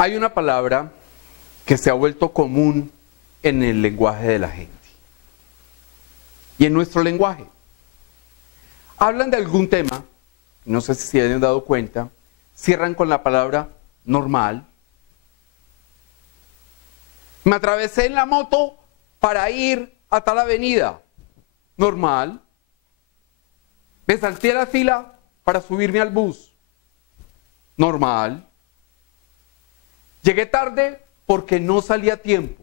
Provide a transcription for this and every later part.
Hay una palabra que se ha vuelto común en el lenguaje de la gente y en nuestro lenguaje. Hablan de algún tema, no sé si se han dado cuenta, cierran con la palabra normal. Me atravesé en la moto para ir a tal avenida. Normal. Me salté a la fila para subirme al bus. Normal. Llegué tarde porque no salí a tiempo.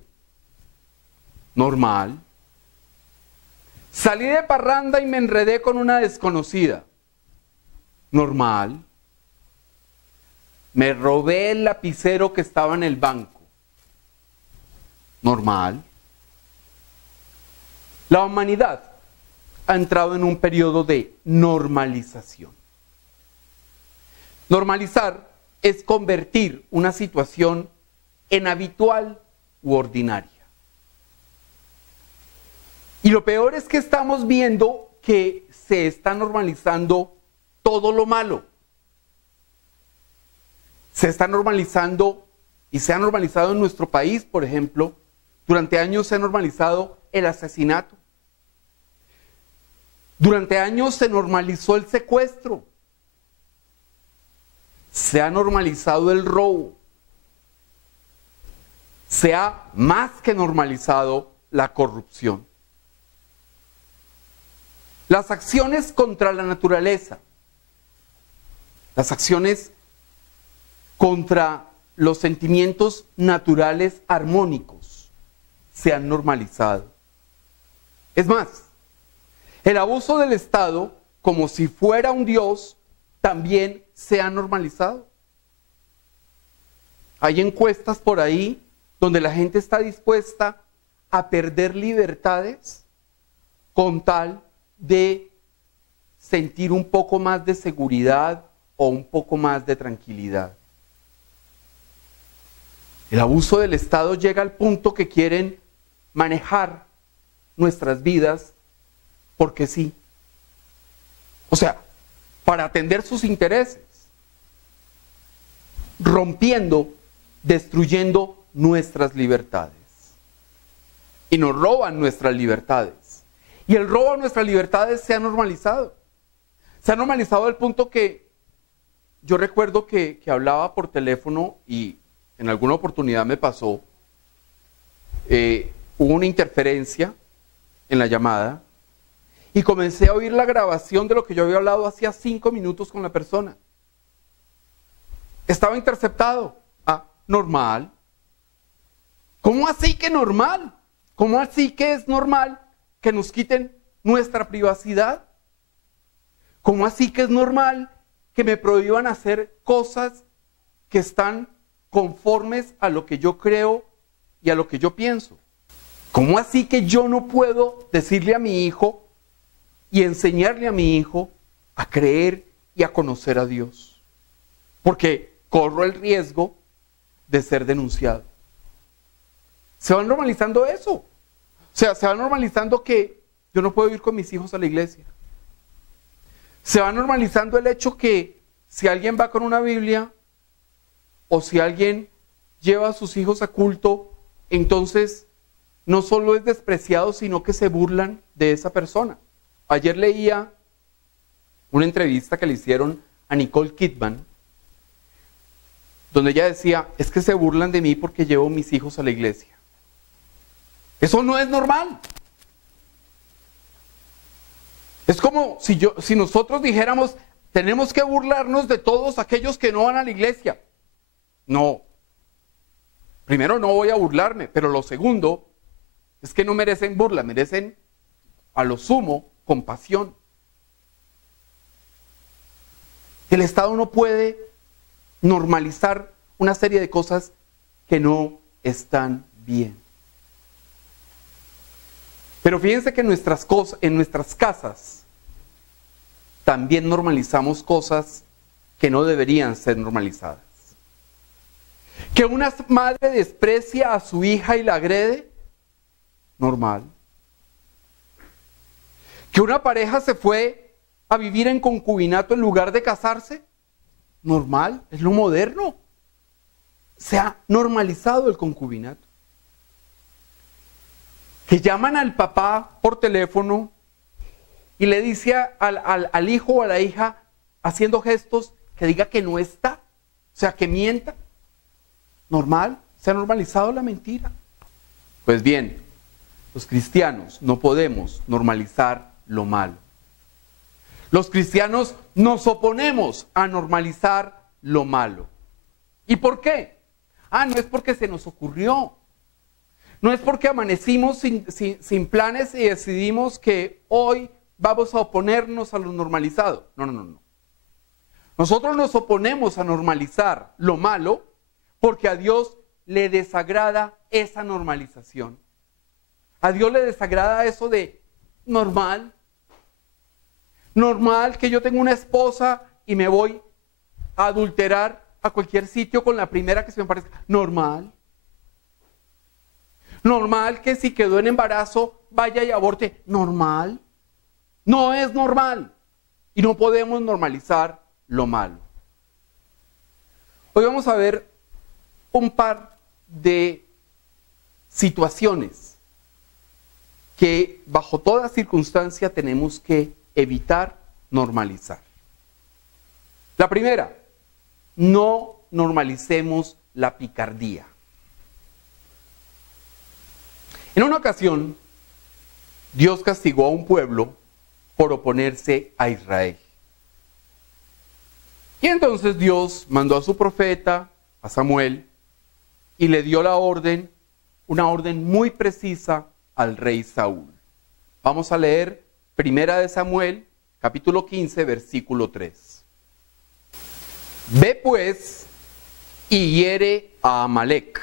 Normal. Salí de parranda y me enredé con una desconocida. Normal. Me robé el lapicero que estaba en el banco. Normal. La humanidad ha entrado en un periodo de normalización. Normalizar es convertir una situación en habitual u ordinaria. Y lo peor es que estamos viendo que se está normalizando todo lo malo. Se está normalizando y se ha normalizado en nuestro país, por ejemplo, durante años se ha normalizado el asesinato. Durante años se normalizó el secuestro. Se ha normalizado el robo. Se ha más que normalizado la corrupción. Las acciones contra la naturaleza, las acciones contra los sentimientos naturales armónicos se han normalizado. Es más, el abuso del Estado, como si fuera un dios, también se ha normalizado. Hay encuestas por ahí donde la gente está dispuesta a perder libertades con tal de sentir un poco más de seguridad o un poco más de tranquilidad. El abuso del Estado llega al punto que quieren manejar nuestras vidas porque sí. O sea, para atender sus intereses, rompiendo, destruyendo nuestras libertades. Y nos roban nuestras libertades. Y el robo a nuestras libertades se ha normalizado. Se ha normalizado al punto que yo recuerdo que hablaba por teléfono y en alguna oportunidad me pasó, hubo una interferencia en la llamada y comencé a oír la grabación de lo que yo había hablado hacía 5 minutos con la persona. Estaba interceptado. Ah, normal. ¿Cómo así que normal? ¿Cómo así que es normal que nos quiten nuestra privacidad? ¿Cómo así que es normal que me prohíban hacer cosas que están conformes a lo que yo creo y a lo que yo pienso? ¿Cómo así que yo no puedo decirle a mi hijo y enseñarle a mi hijo a creer y a conocer a Dios? Porque corro el riesgo de ser denunciado. Se va normalizando eso. O sea, se va normalizando que yo no puedo ir con mis hijos a la iglesia. Se va normalizando el hecho que si alguien va con una Biblia o si alguien lleva a sus hijos a culto, entonces no solo es despreciado, sino que se burlan de esa persona. Ayer leía una entrevista que le hicieron a Nicole Kidman, donde ella decía, es que se burlan de mí porque llevo mis hijos a la iglesia. Eso no es normal. Es como si nosotros dijéramos, tenemos que burlarnos de todos aquellos que no van a la iglesia. No. Primero, no voy a burlarme, pero lo segundo es que no merecen burla, merecen a lo sumo compasión. El Estado no puede normalizar una serie de cosas que no están bien. Pero fíjense que en nuestras casas también normalizamos cosas que no deberían ser normalizadas. Que una madre desprecia a su hija y la agrede, normal. Que una pareja se fue a vivir en concubinato en lugar de casarse, normal, es lo moderno. se ha normalizado el concubinato. Que llaman al papá por teléfono y le dice al hijo o a la hija, haciendo gestos, que diga que no está, o sea, que mienta. Normal, se ha normalizado la mentira. Pues bien, los cristianos no podemos normalizar lo malo. Los cristianos nos oponemos a normalizar lo malo. ¿Y por qué? No es porque se nos ocurrió. No es porque amanecimos sin planes y decidimos que hoy vamos a oponernos a lo normalizado. No. Nosotros nos oponemos a normalizar lo malo porque a Dios le desagrada esa normalización. A Dios le desagrada eso de normal. Normal que yo tengo una esposa y me voy a adulterar a cualquier sitio con la primera que se me parezca. Normal. Normal que si quedó en embarazo vaya y aborte. Normal. No es normal. Y no podemos normalizar lo malo. Hoy vamos a ver un par de situaciones que bajo toda circunstancia tenemos que evitar normalizar. La primera, no normalicemos la picardía. En una ocasión, Dios castigó a un pueblo por oponerse a Israel. Y entonces Dios mandó a su profeta, a Samuel, y le dio la orden, una orden muy precisa al rey Saúl. Vamos a leer Primera de Samuel, capítulo 15, versículo 3. Ve pues y hiere a Amalec,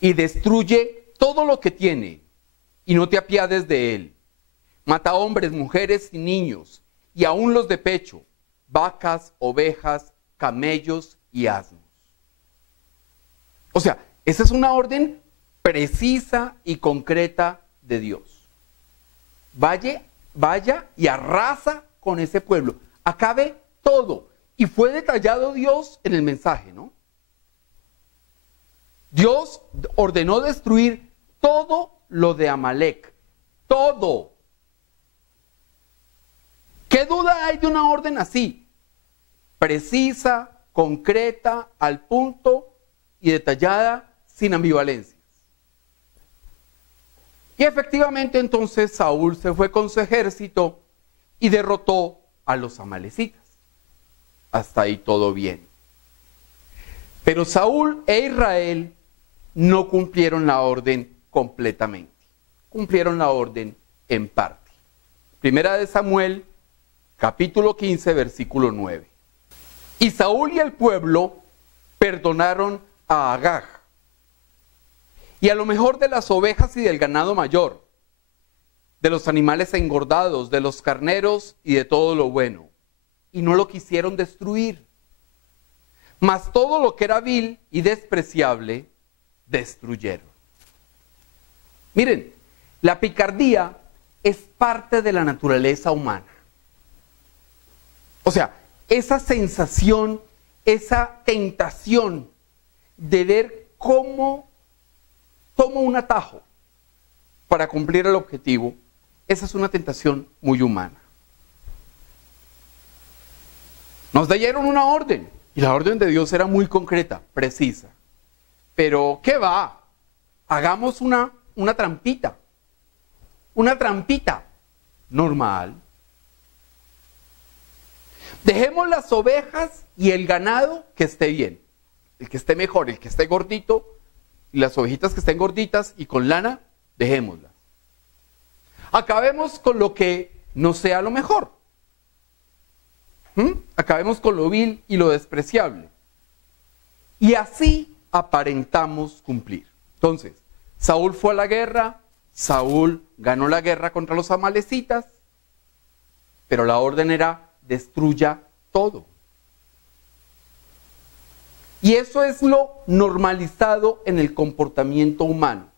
y destruye todo lo que tiene, y no te apiades de él. Mata hombres, mujeres y niños, y aun los de pecho, vacas, ovejas, camellos y asnos. O sea, esa es una orden precisa y concreta de Dios. Vaya y arrasa con ese pueblo. Acabe todo. Y fue detallado Dios en el mensaje, ¿no? Dios ordenó destruir todo lo de Amalec. Todo. ¿Qué duda hay de una orden así? Precisa, concreta, al punto y detallada, sin ambivalencias. Y efectivamente entonces Saúl se fue con su ejército y derrotó a los amalecitas. Hasta ahí todo bien. Pero Saúl e Israel no cumplieron la orden completamente. Cumplieron la orden en parte. Primera de Samuel, capítulo 15, versículo 9. Y Saúl y el pueblo perdonaron a Agag y a lo mejor de las ovejas y del ganado mayor, de los animales engordados, de los carneros y de todo lo bueno, y no lo quisieron destruir. Mas todo lo que era vil y despreciable, destruyeron. Miren, la picardía es parte de la naturaleza humana. O sea, esa sensación, esa tentación de ver cómo tomo un atajo para cumplir el objetivo, esa es una tentación muy humana. Nos dieron una orden, y la orden de Dios era muy concreta, precisa. Pero, ¿qué va? Hagamos una trampita. Una trampita normal. Dejemos las ovejas y el ganado que esté bien. El que esté mejor, el que esté gordito, y las ovejitas que estén gorditas y con lana, dejémoslas. Acabemos con lo que no sea lo mejor. Acabemos con lo vil y lo despreciable. Y así aparentamos cumplir. Entonces, Saúl fue a la guerra, Saúl ganó la guerra contra los amalecitas, pero la orden era destruya todo. Y eso es lo normalizado en el comportamiento humano.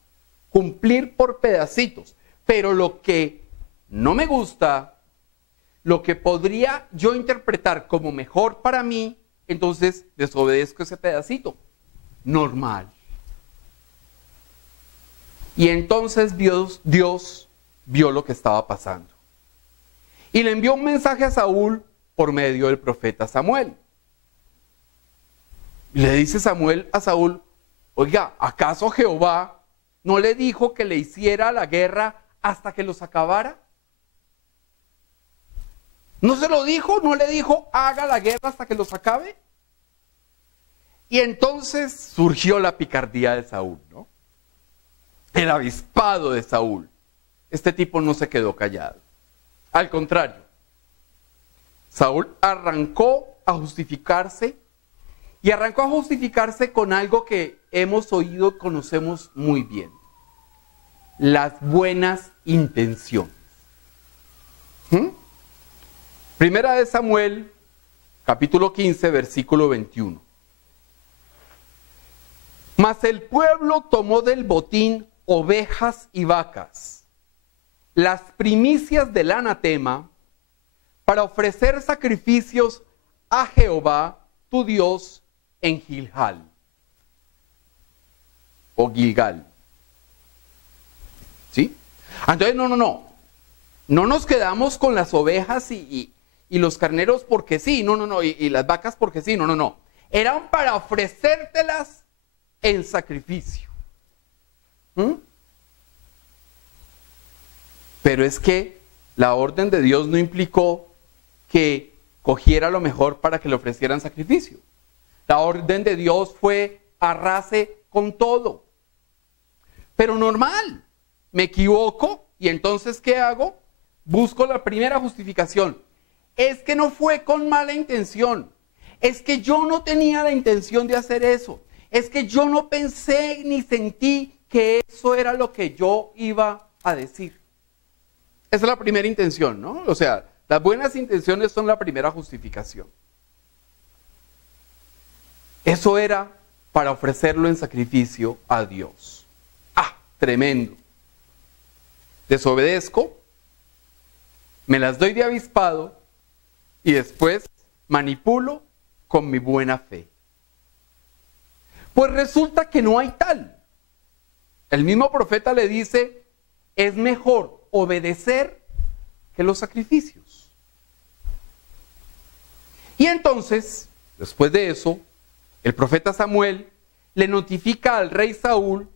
Cumplir por pedacitos. Pero lo que no me gusta, lo que podría yo interpretar como mejor para mí, entonces desobedezco ese pedacito. normal. Y entonces Dios vio lo que estaba pasando. Y le envió un mensaje a Saúl por medio del profeta Samuel. Le dice Samuel a Saúl, oiga, ¿acaso Jehová no le dijo que le hiciera la guerra hasta que los acabara? ¿No se lo dijo? ¿No le dijo, haga la guerra hasta que los acabe? Y entonces surgió la picardía de Saúl, ¿no? El avispado de Saúl. Este tipo no se quedó callado. Al contrario, Saúl arrancó a justificarse, y arrancó a justificarse con algo que hemos oído y conocemos muy bien: las buenas intenciones. Primera de Samuel, capítulo 15, versículo 21. Mas el pueblo tomó del botín ovejas y vacas, las primicias del anatema, para ofrecer sacrificios a Jehová, tu Dios, en Gilgal o Gilgal. ¿Sí? Entonces, no nos quedamos con las ovejas y los carneros porque sí, y las vacas porque sí, no. Eran para ofrecértelas en sacrificio. Pero es que la orden de Dios no implicó que cogiera lo mejor para que le ofrecieran sacrificio. La orden de Dios fue arrase con todo. Pero normal, me equivoco y entonces ¿qué hago? Busco la primera justificación. Es que no fue con mala intención. Es que yo no tenía la intención de hacer eso. Es que yo no pensé ni sentí que eso era lo que yo iba a decir. Esa es la primera intención, ¿no? O sea, las buenas intenciones son la primera justificación. Eso era para ofrecerlo en sacrificio a Dios. ¡Ah! Tremendo. Desobedezco, me las doy de avispado y después manipulo con mi buena fe. Pues resulta que no hay tal. El mismo profeta le dice, es mejor obedecer que los sacrificios. Y entonces, después de eso, el profeta Samuel le notifica al rey Saúl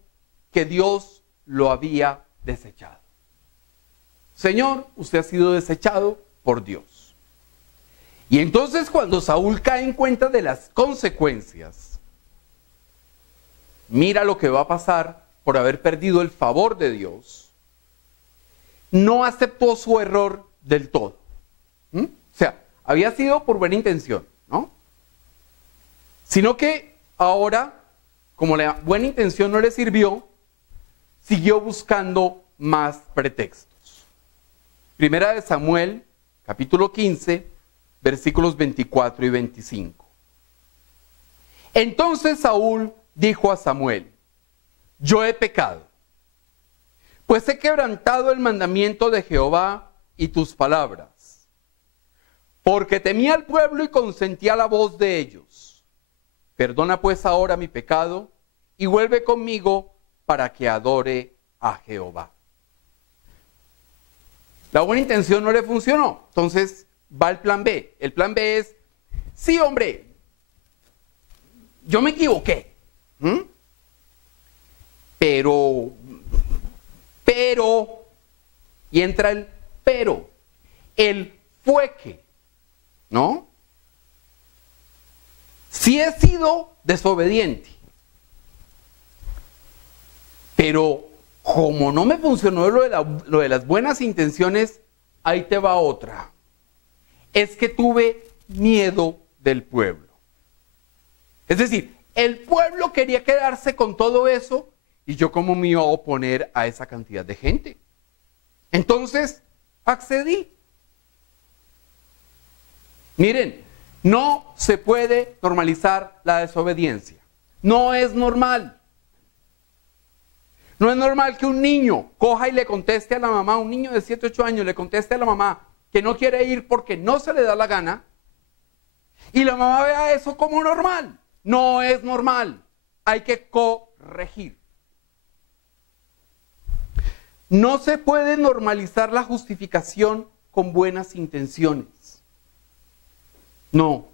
que Dios lo había desechado. Señor, usted ha sido desechado por Dios. Y entonces cuando Saúl cae en cuenta de las consecuencias, mira lo que va a pasar por haber perdido el favor de Dios, no aceptó su error del todo. O sea, había sido por buena intención, ¿no? Sino que ahora, como la buena intención no le sirvió, siguió buscando más pretextos. Primera de Samuel, capítulo 15, versículos 24 y 25. Entonces Saúl dijo a Samuel, yo he pecado, pues he quebrantado el mandamiento de Jehová y tus palabras, porque temí al pueblo y consentí a la voz de ellos. Perdona pues ahora mi pecado y vuelve conmigo para que adore a Jehová. La buena intención no le funcionó, entonces va el plan B. El plan B es, sí hombre, yo me equivoqué, pero, y entra el fue que, ¿no? Sí he sido desobediente, pero como no me funcionó lo de las buenas intenciones, ahí te va otra. Es que tuve miedo del pueblo. Es decir, el pueblo quería quedarse con todo eso y yo cómo me iba a oponer a esa cantidad de gente. Entonces, accedí. Miren, no se puede normalizar la desobediencia. No es normal. No es normal que un niño coja y le conteste a la mamá, un niño de 7, 8 años le conteste a la mamá que no quiere ir porque no se le da la gana y la mamá vea eso como normal. No es normal. hay que corregir. No se puede normalizar la justificación con buenas intenciones. No.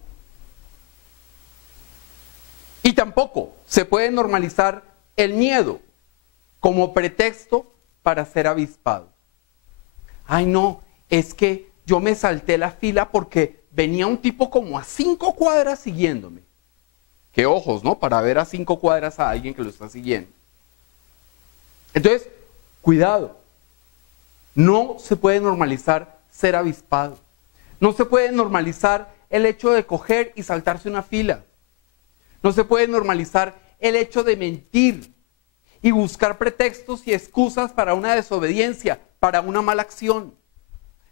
Y tampoco se puede normalizar el miedo como pretexto para ser avispado. Ay, no, es que yo me salté la fila porque venía un tipo como a 5 cuadras siguiéndome. Qué ojos, ¿no? Para ver a 5 cuadras a alguien que lo está siguiendo. Entonces, cuidado. No se puede normalizar ser avispado. No se puede normalizar el hecho de coger y saltarse una fila. No se puede normalizar el hecho de mentir y buscar pretextos y excusas para una desobediencia, para una mala acción.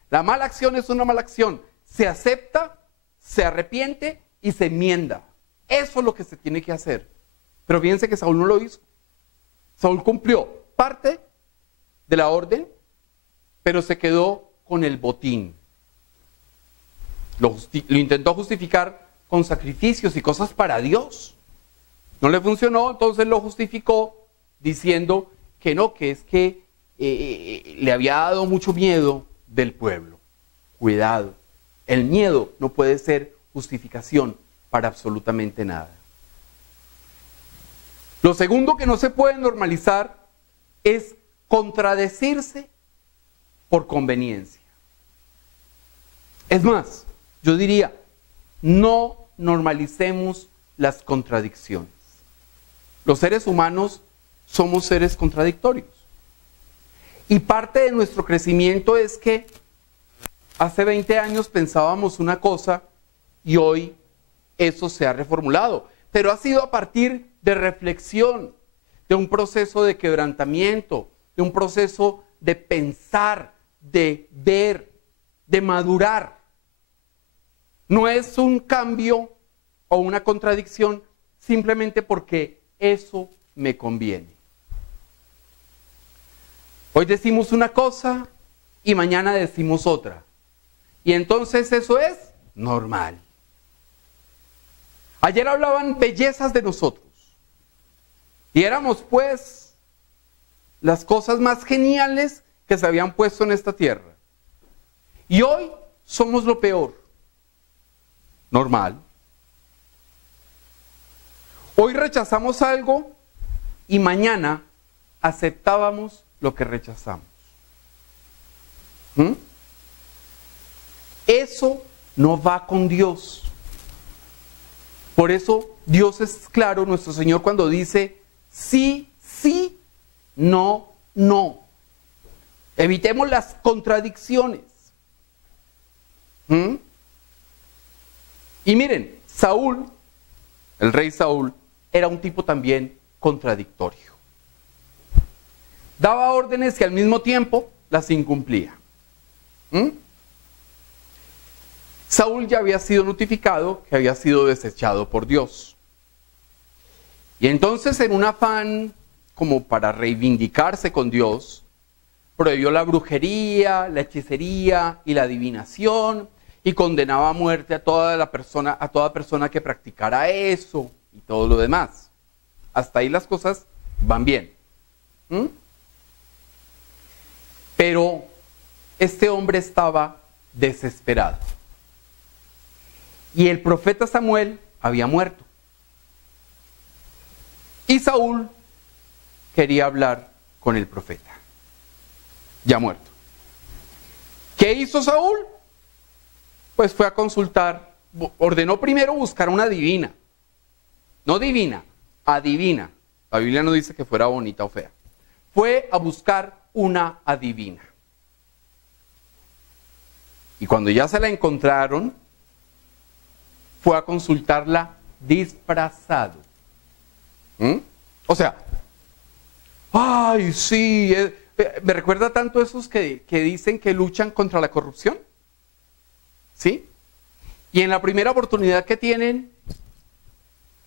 La mala acción es una mala acción. Se acepta, se arrepiente y se enmienda. Eso es lo que se tiene que hacer. Pero fíjense que Saúl no lo hizo. Saúl cumplió parte de la orden, pero se quedó con el botín. Lo intentó justificar con sacrificios y cosas para Dios. No le funcionó, entonces lo justificó diciendo que no, que es que le había dado mucho miedo del pueblo. Cuidado, el miedo no puede ser justificación para absolutamente nada. Lo segundo que no se puede normalizar es contradecirse por conveniencia. Es más, yo diría, no normalicemos las contradicciones. Los seres humanos somos seres contradictorios. Y parte de nuestro crecimiento es que hace 20 años pensábamos una cosa y hoy eso se ha reformulado. Pero ha sido a partir de reflexión, de un proceso de quebrantamiento, de un proceso de pensar, de ver, de madurar. No es un cambio o una contradicción simplemente porque eso me conviene. Hoy decimos una cosa y mañana decimos otra. Y entonces eso es normal. Ayer hablaban bellezas de nosotros. Y éramos pues las cosas más geniales que se habían puesto en esta tierra. Y hoy somos lo peor. Normal. Hoy rechazamos algo y mañana aceptábamos lo que rechazamos. Eso no va con Dios. Por eso Dios es claro, nuestro Señor, cuando dice sí, sí, no, no. Evitemos las contradicciones. Y miren, Saúl, el rey Saúl, era un tipo también contradictorio. Daba órdenes y al mismo tiempo las incumplía. Saúl ya había sido notificado que había sido desechado por Dios. Y entonces, en un afán como para reivindicarse con Dios, prohibió la brujería, la hechicería y la adivinación, y condenaba a muerte a toda persona que practicara eso y todo lo demás. Hasta ahí las cosas van bien. Pero este hombre estaba desesperado. Y el profeta Samuel había muerto. Y Saúl quería hablar con el profeta, ya muerto. ¿Qué hizo Saúl? Pues fue a consultar, ordenó primero buscar una adivina. No divina, adivina. La Biblia no dice que fuera bonita o fea. Fue a buscar una adivina. Y cuando ya se la encontraron, fue a consultarla disfrazado. O sea, ay, sí, me recuerda tanto a esos que dicen que luchan contra la corrupción. ¿Sí? Y en la primera oportunidad que tienen,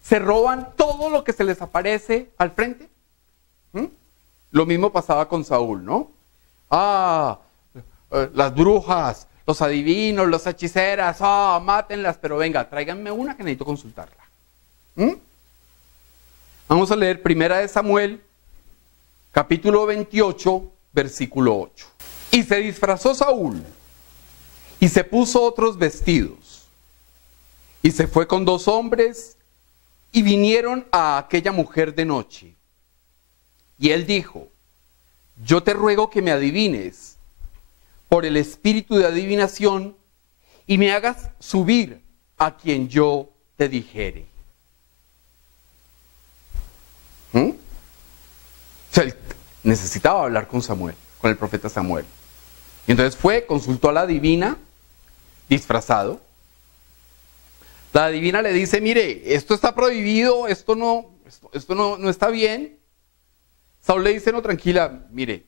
se roban todo lo que se les aparece al frente. Lo mismo pasaba con Saúl, ¿no? Las brujas, los adivinos, las hechiceras, mátenlas, pero venga, tráiganme una que necesito consultarla. Vamos a leer 1 Samuel, capítulo 28, versículo 8. Y se disfrazó Saúl, y se puso otros vestidos, y se fue con 2 hombres, y vinieron a aquella mujer de noche. Y él dijo: yo te ruego que me adivines por el espíritu de adivinación, y me hagas subir a quien yo te dijere. O sea, él necesitaba hablar con Samuel, con el profeta Samuel. Y entonces fue, consultó a la adivina, disfrazado. La adivina le dice: mire, esto está prohibido, esto no está bien. Saúl le dice: no, tranquila, mire.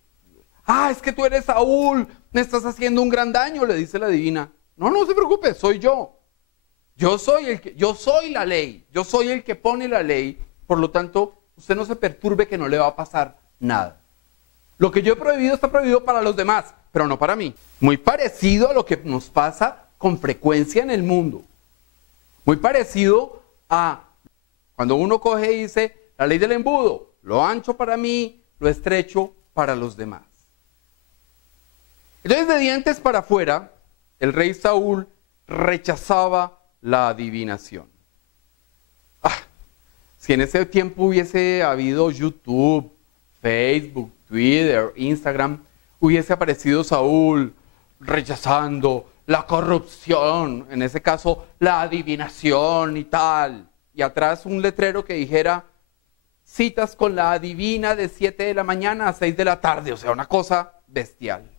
Es que tú eres Saúl, me estás haciendo un gran daño, le dice la adivina. No, no se preocupe, soy yo. Yo soy la ley, yo soy el que pone la ley, por lo tanto, usted no se perturbe, que no le va a pasar nada. Lo que yo he prohibido está prohibido para los demás, pero no para mí. Muy parecido a lo que nos pasa con frecuencia en el mundo. Muy parecido a cuando uno coge y dice: la ley del embudo, lo ancho para mí, lo estrecho para los demás. Entonces, de dientes para afuera, el rey Saúl rechazaba la adivinación. Si en ese tiempo hubiese habido YouTube, Facebook, Twitter, Instagram, hubiese aparecido Saúl rechazando la corrupción, en ese caso la adivinación y tal, y atrás un letrero que dijera: citas con la adivina de 7 de la mañana a 6 de la tarde, o sea, una cosa bestial.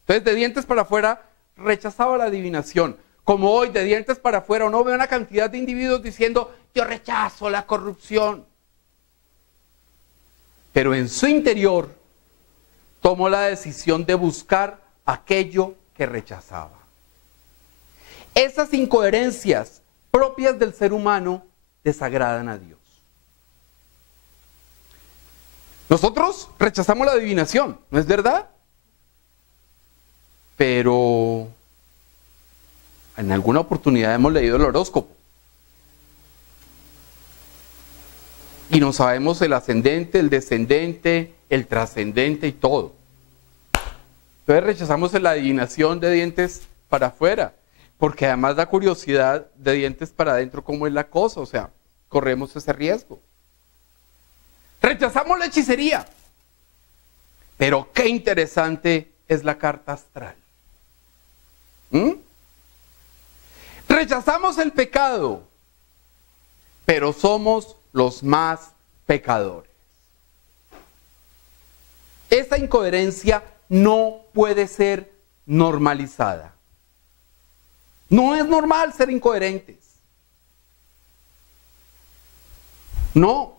Entonces, de dientes para afuera, rechazaba la adivinación. Como hoy, de dientes para afuera, uno ve una cantidad de individuos diciendo: yo rechazo la corrupción. Pero en su interior, tomó la decisión de buscar aquello que rechazaba. Esas incoherencias propias del ser humano desagradan a Dios. Nosotros rechazamos la adivinación, ¿no es verdad? Pero en alguna oportunidad hemos leído el horóscopo y no sabemos el ascendente, el descendente, el trascendente y todo. Entonces rechazamos la adivinación de dientes para afuera, porque además da curiosidad de dientes para adentro cómo es la cosa, o sea, corremos ese riesgo. Rechazamos la hechicería, pero qué interesante es la carta astral. Rechazamos el pecado, pero somos los más pecadores. Esta incoherencia no puede ser normalizada. No es normal ser incoherentes. No.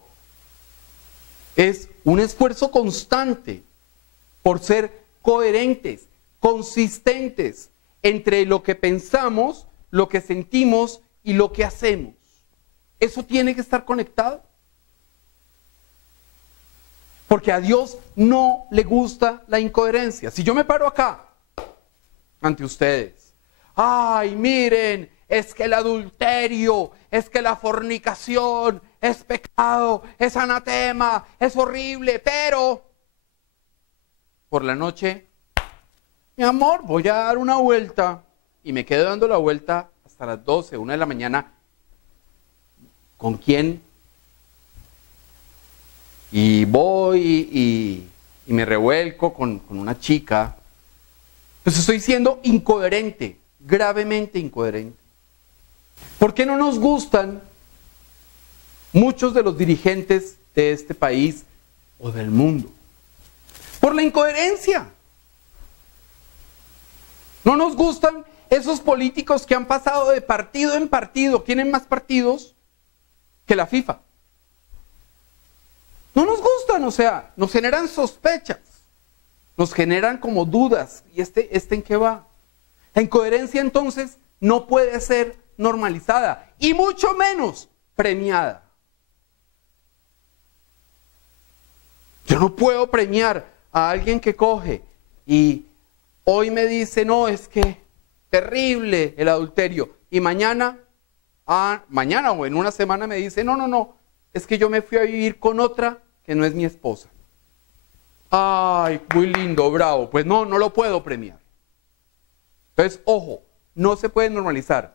Es un esfuerzo constante por ser coherentes, consistentes entre lo que pensamos, lo que sentimos y lo que hacemos. Eso tiene que estar conectado. Porque a Dios no le gusta la incoherencia. Si yo me paro acá ante ustedes: ay, miren, es que el adulterio, es que la fornicación es pecado, es anatema, es horrible, pero por la noche, mi amor, voy a dar una vuelta, y me quedo dando la vuelta hasta las 12, 1 de la mañana. ¿Con quién? Y voy y me revuelco con una chica. Entonces estoy siendo incoherente, gravemente incoherente. ¿Por qué no nos gustan muchos de los dirigentes de este país o del mundo? Por la incoherencia. No nos gustan esos políticos que han pasado de partido en partido. Tienen más partidos que la FIFA. No nos gustan, o sea, nos generan sospechas, nos generan como dudas. ¿Y este en qué va? La incoherencia entonces no puede ser normalizada y mucho menos premiada. Yo no puedo premiar a alguien que coge y hoy me dice: no, es que terrible el adulterio, y mañana o en una semana me dice: no, es que yo me fui a vivir con otra que no es mi esposa. Ay, muy lindo, bravo. Pues no, no lo puedo premiar. Entonces, ojo, no se puede normalizar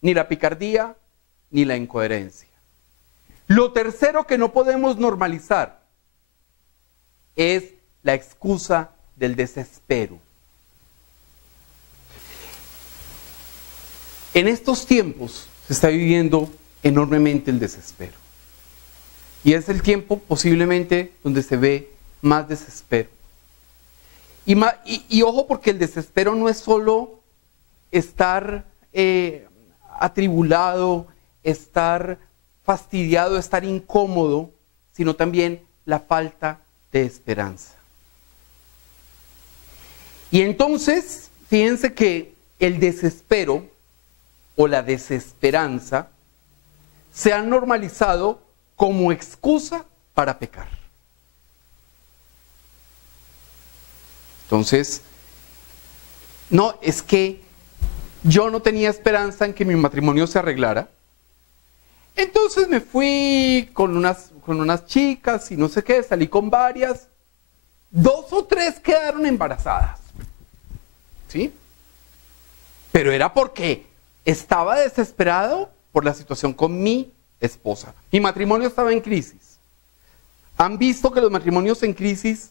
ni la picardía ni la incoherencia. Lo tercero que no podemos normalizar es la excusa del desespero. En estos tiempos se está viviendo enormemente el desespero. Y es el tiempo posiblemente donde se ve más desespero. Y ojo, porque el desespero no es solo estar atribulado, estar fastidiado, estar incómodo, sino también la falta de esperanza. Y entonces, fíjense que el desespero o la desesperanza se han normalizado como excusa para pecar. Entonces, no, es que yo no tenía esperanza en que mi matrimonio se arreglara. Entonces me fui con unas chicas y no sé qué, salí con varias. 2 o 3 quedaron embarazadas. ¿Sí? Pero era porque estaba desesperado por la situación con mi esposa. Mi matrimonio estaba en crisis. ¿Han visto que los matrimonios en crisis,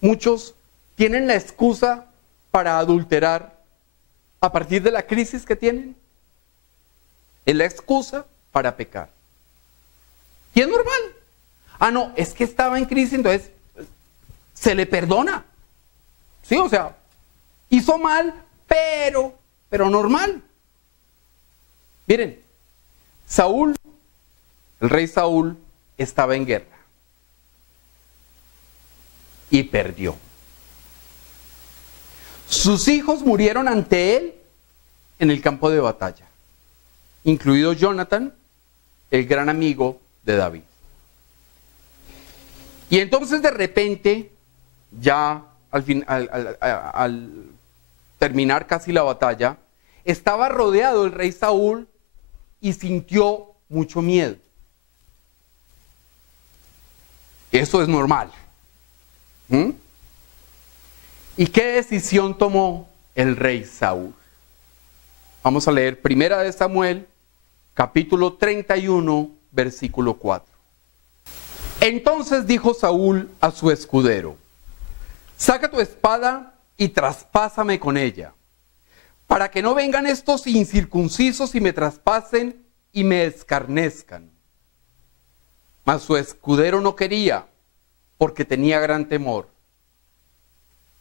muchos tienen la excusa para adulterar a partir de la crisis que tienen? Es la excusa para pecar. Y es normal. Ah, no, es que estaba en crisis, entonces se le perdona. Sí, o sea, hizo mal, pero normal. Miren, Saúl, el rey Saúl, estaba en guerra. Y perdió. Sus hijos murieron ante él en el campo de batalla, incluido Jonathan, el gran amigo de David. Y entonces de repente, ya al terminar casi la batalla, estaba rodeado el rey Saúl y sintió mucho miedo. Eso es normal. ¿Y qué decisión tomó el rey Saúl? Vamos a leer 1 de Samuel, capítulo 31, versículo 4. Entonces dijo Saúl a su escudero: saca tu espada y traspásame con ella, para que no vengan estos incircuncisos y me traspasen y me escarnezcan. Mas su escudero no quería, porque tenía gran temor.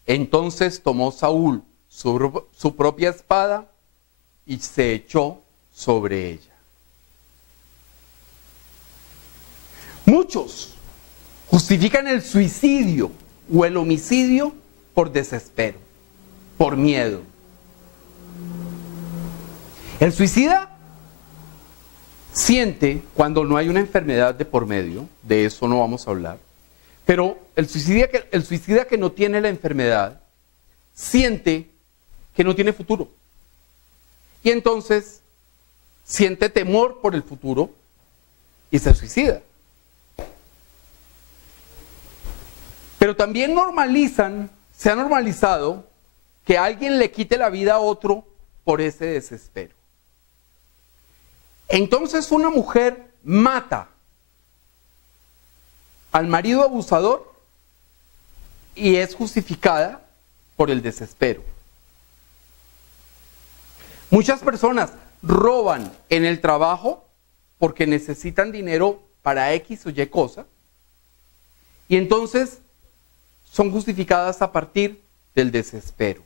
Entonces tomó Saúl su propia espada y se echó sobre ella. Muchos justifican el suicidio o el homicidio por desespero, por miedo. El suicida siente cuando no hay una enfermedad de por medio, de eso no vamos a hablar, pero el suicida que no tiene la enfermedad siente que no tiene futuro. Y entonces siente temor por el futuro y se suicida. Pero también se ha normalizado que alguien le quite la vida a otro por ese desespero. Entonces una mujer mata al marido abusador y es justificada por el desespero. Muchas personas roban en el trabajo porque necesitan dinero para X o Y cosa y entonces son justificadas a partir del desespero.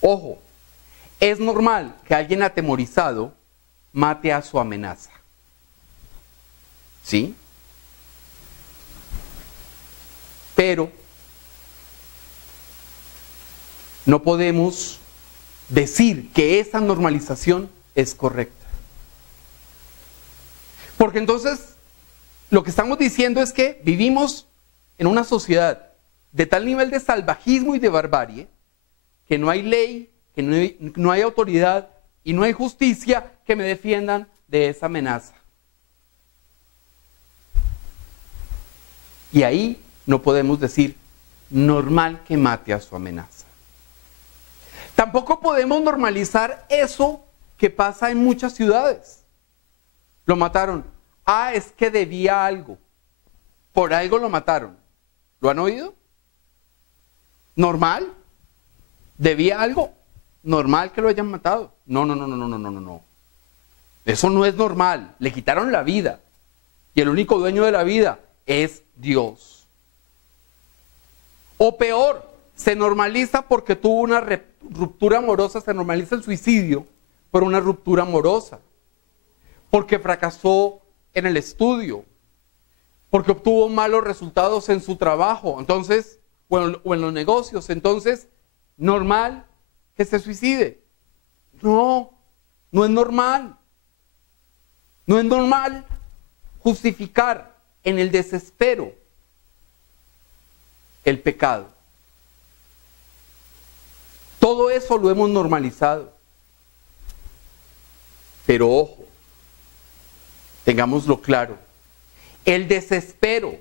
Ojo, es normal que alguien atemorizado mate a su amenaza. ¿Sí? Pero no podemos decir que esa normalización es correcta. Porque entonces lo que estamos diciendo es que vivimos en una sociedad de tal nivel de salvajismo y de barbarie que no hay ley, que no hay autoridad y no hay justicia que me defiendan de esa amenaza. Y ahí no podemos decir normal que mate a su amenaza. Tampoco podemos normalizar eso que pasa en muchas ciudades. Lo mataron. Ah, es que debía algo. Por algo lo mataron. ¿Lo han oído? ¿Normal? ¿Debía algo? ¿Normal que lo hayan matado? No. Eso no es normal. Le quitaron la vida. Y el único dueño de la vida es Dios. O peor, se normaliza porque tuvo una ruptura amorosa, se normaliza el suicidio por una ruptura amorosa. Porque fracasó en el estudio. Porque obtuvo malos resultados en su trabajo. Entonces, o en los negocios. Entonces, normal que se suicide. No es normal. No es normal justificar en el desespero el pecado. Todo eso lo hemos normalizado. Pero ojo, tengámoslo claro. El desespero,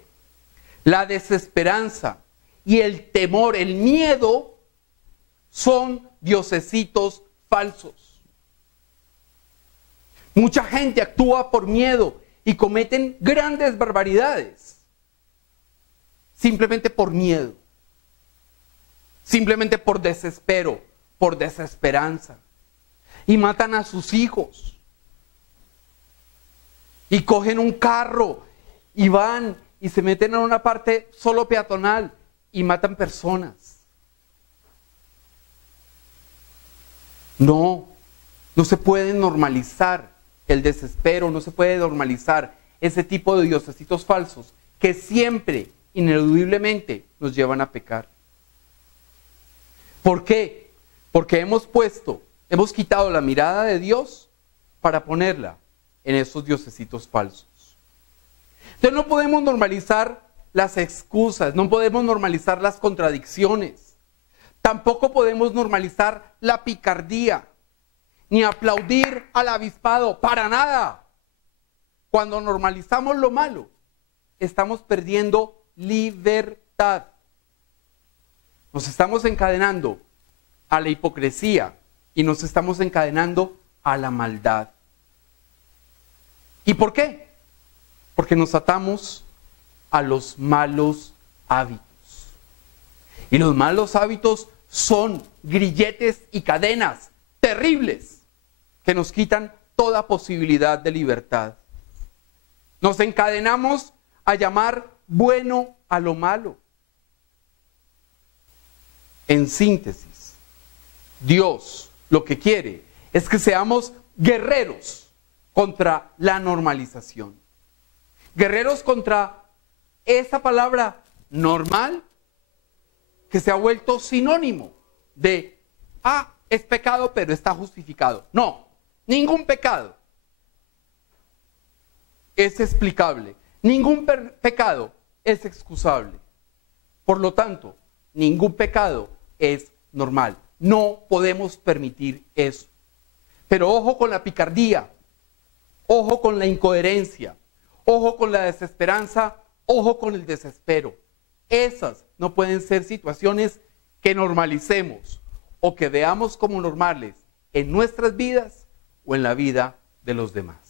la desesperanza y el temor, el miedo, son diosesitos falsos. Mucha gente actúa por miedo y cometen grandes barbaridades. Simplemente por miedo. Simplemente por desespero, por desesperanza. Y matan a sus hijos. Y cogen un carro y van y se meten en una parte solo peatonal y matan personas. No se puede normalizar el desespero, no se puede normalizar ese tipo de diosesitos falsos que siempre, ineludiblemente, nos llevan a pecar. ¿Por qué? Porque hemos quitado la mirada de Dios para ponerla en esos diosesitos falsos. Entonces no podemos normalizar las excusas, no podemos normalizar las contradicciones, tampoco podemos normalizar la picardía, ni aplaudir al avispado, para nada. Cuando normalizamos lo malo, estamos perdiendo libertad. Nos estamos encadenando a la hipocresía y nos estamos encadenando a la maldad. ¿Y por qué? Porque nos atamos a los malos hábitos. Y los malos hábitos son grilletes y cadenas terribles que nos quitan toda posibilidad de libertad. Nos encadenamos a llamar bueno a lo malo. En síntesis, Dios lo que quiere es que seamos guerreros contra la normalización. Guerreros contra esa palabra normal que se ha vuelto sinónimo de, es pecado pero está justificado. No, ningún pecado es explicable. Ningún pecado es excusable. Por lo tanto, ningún pecado es normal. No podemos permitir eso. Pero ojo con la picardía, ojo con la incoherencia, ojo con la desesperanza, ojo con el desespero. Esas no pueden ser situaciones que normalicemos o que veamos como normales en nuestras vidas o en la vida de los demás.